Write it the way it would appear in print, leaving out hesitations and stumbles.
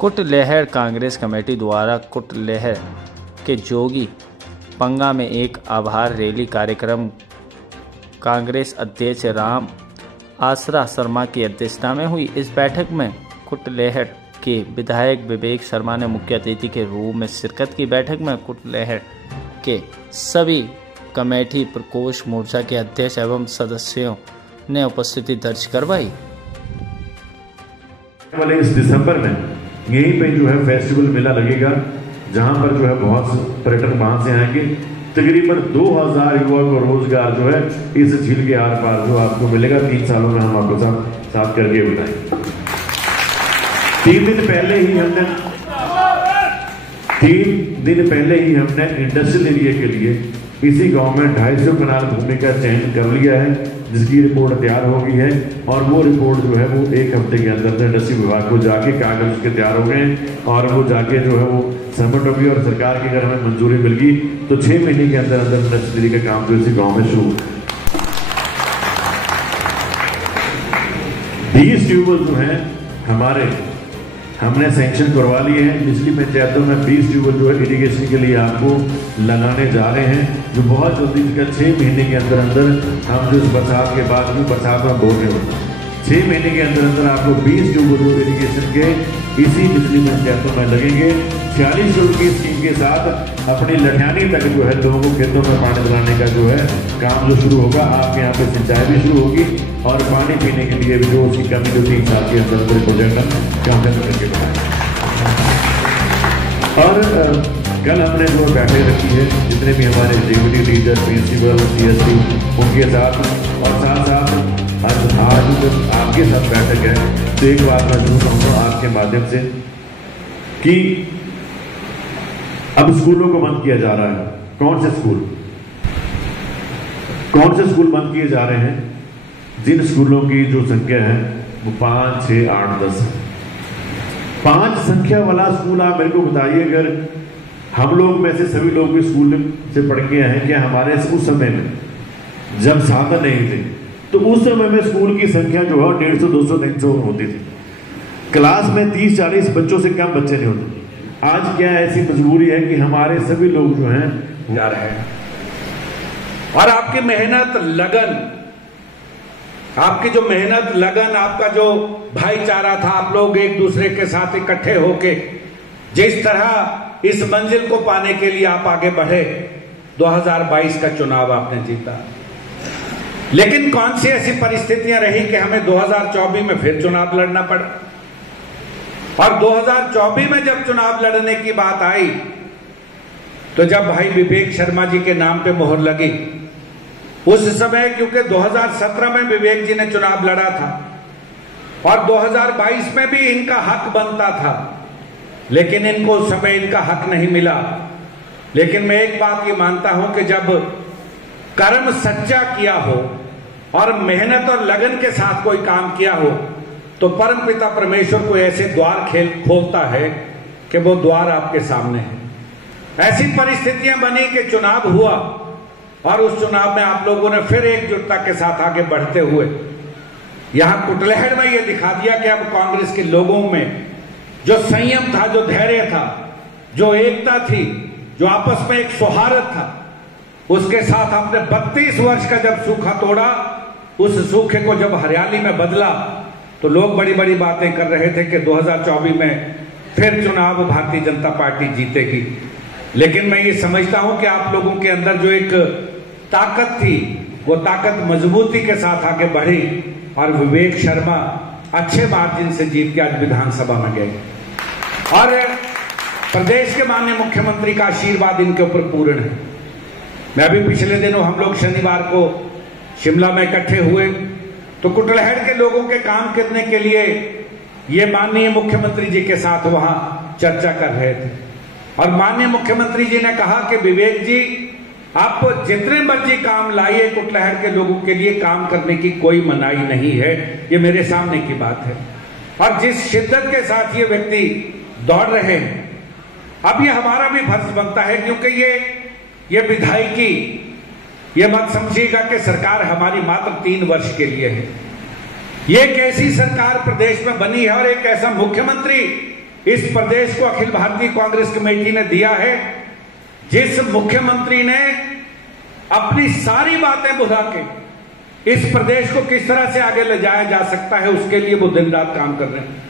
Kutlehar Congress committee द्वारा कुटलैहड़ के जोगी पंगा में एक आभार रैली कार्यक्रम कांग्रेस अध्यक्ष राम आसरा शर्मा की अध्यक्षता में हुई। इस बैठक में कुटलैहड़ के विधायक विवेक शर्मा ने मुख्य अतिथि के रूप में शिरकत की। बैठक में कुटलैहड़ के सभी कमेटी प्रकोष्ठ मोर्चा के अध्यक्ष एवं सदस्यों ने उपस्थिति दर्ज करवाई। वाले इस दिसंबर में यहीं पे जो है फेस्टिवल मेला लगेगा, जहां पर जो है बहुत पर्यटक वहां से आएंगे। तकरीबन 2000 युवा को रोजगार जो है इस झील के आर पार जो आपको मिलेगा। 3 सालों में हम आपको साथ करके बताएंगे। 3 दिन पहले ही हमने इंडस्ट्रियल एरिया के लिए इसी गांव में 250 कनाल भूमि का चयन कर लिया है, जिसकी रिपोर्ट तैयार हो गई है। और वो रिपोर्ट जो है वो 1 हफ्ते के अंदर इंडस्ट्री विभाग को जाके कागज उसके तैयार हो गए और वो जाके जो है वो सबमिट होगी। और सरकार की अगर हमें मंजूरी मिल गई तो 6 महीने के अंदर अंदर इंडस्ट्री का काम जो इसी गाँव में शुरू। 20 ट्यूबवेल जो है हमने सैंक्शन करवा लिए हैं। पिछली पंचायतों में 20 ट्यूबवेल जो है इरिगेशन के लिए आपको लगाने जा रहे हैं, जो बहुत जल्दी इसका 6 महीने के अंदर अंदर हम जो बरसात के बाद में बरसात में बोल रहे होते हैं 6 महीने के अंदर अंदर आपको 20 ट्यूबवेल जो इरिगेशन के इसी पिछली पंचायतों में लगेंगे। 46 करोड़ की स्कीम के साथ अपनी लठियानी तक जो है लोगों को खेतों में पानी दिलाने का जो है काम जो शुरू होगा। आपके यहाँ पे सिंचाई भी शुरू होगी और पानी पीने के लिए भी जो उसकी कमी जो 3 साल के अंदर प्रोजेक्ट हम काम करके बनाए। और कल हमने जो बैठक रखी है जितने भी हमारे एग्जीक्यूटिव लीडर, प्रिंसिपल, CSP उनके साथ, और साथ आज आपके साथ बैठक है। तो एक बात मैं जरूर कहूँगा आपके माध्यम से कि अब स्कूलों को बंद किया जा रहा है। कौन से स्कूल बंद किए जा रहे हैं? जिन स्कूलों की जो संख्या है वो 5, 6, 8, 10 5 संख्या वाला स्कूल आप मेरे को बताइए। अगर हम लोग में से सभी लोग भी स्कूल से पढ़ के आए हैं, क्या हमारे उस समय में जब साधन नहीं थे तो उस समय में स्कूल की संख्या जो है 150, 200, 300 होती थी। क्लास में 30, 40 बच्चों से कम बच्चे नहीं होते। आज क्या ऐसी मजबूरी है कि हमारे सभी लोग जो हैं जा रहे हैं। और आपकी मेहनत लगन, आपका जो भाईचारा था, आप लोग एक दूसरे के साथ इकट्ठे होके जिस तरह इस मंजिल को पाने के लिए आप आगे बढ़े, 2022 का चुनाव आपने जीता। लेकिन कौन सी ऐसी परिस्थितियां रही कि हमें 2024 में फिर चुनाव लड़ना पड़ा। और 2024 में जब चुनाव लड़ने की बात आई तो जब भाई विवेक शर्मा जी के नाम पे मोहर लगी, उस समय क्योंकि 2017 में विवेक जी ने चुनाव लड़ा था और 2022 में भी इनका हक बनता था, लेकिन इनको उस समय इनका हक नहीं मिला। लेकिन मैं एक बात ये मानता हूं कि जब कर्म सच्चा किया हो और मेहनत और लगन के साथ कोई काम किया हो तो परम पिता परमेश्वर को ऐसे द्वार खोलता है कि वो द्वार आपके सामने है। ऐसी परिस्थितियां बनी कि चुनाव हुआ और उस चुनाव में आप लोगों ने फिर एकजुटता के साथ आगे बढ़ते हुए यहां कुटलैहड़ में ये दिखा दिया कि अब कांग्रेस के लोगों में जो संयम था, जो धैर्य था, जो एकता थी, जो आपस में एक सौहार्द था, उसके साथ आपने 32 वर्ष का जब सूखा तोड़ा, उस सूखे को जब हरियाली में बदला तो लोग बड़ी बड़ी बातें कर रहे थे कि 2024 में फिर चुनाव भारतीय जनता पार्टी जीतेगी। लेकिन मैं ये समझता हूं कि आप लोगों के अंदर जो एक ताकत थी वो ताकत मजबूती के साथ आगे बढ़ी और विवेक शर्मा अच्छे मार्जिन से जीत के आज विधानसभा में गए। और प्रदेश के माननीय मुख्यमंत्री का आशीर्वाद इनके ऊपर पूर्ण है। मैं अभी पिछले दिनों हम लोग शनिवार को शिमला में इकट्ठे हुए तो कुटलैहड़ के लोगों के काम करने के लिए ये माननीय मुख्यमंत्री जी के साथ वहां चर्चा कर रहे थे। और माननीय मुख्यमंत्री जी ने कहा कि विवेक जी, आप जितने मर्जी काम लाइए, कुटलैहड़ के लोगों के लिए काम करने की कोई मनाही नहीं है। ये मेरे सामने की बात है। और जिस शिद्दत के साथ ये व्यक्ति दौड़ रहे हैं, अब ये हमारा भी फर्ज बनता है, क्योंकि ये विधायकी, ये मत समझिएगा कि सरकार हमारी मात्र 3 वर्ष के लिए है। ये एक ऐसी सरकार प्रदेश में बनी है और एक ऐसा मुख्यमंत्री इस प्रदेश को अखिल भारतीय कांग्रेस कमेटी ने दिया है। जिस मुख्यमंत्री ने अपनी सारी बातें भुला के इस प्रदेश को किस तरह से आगे ले जाया जा सकता है, उसके लिए वो दिन रात काम कर रहे हैं।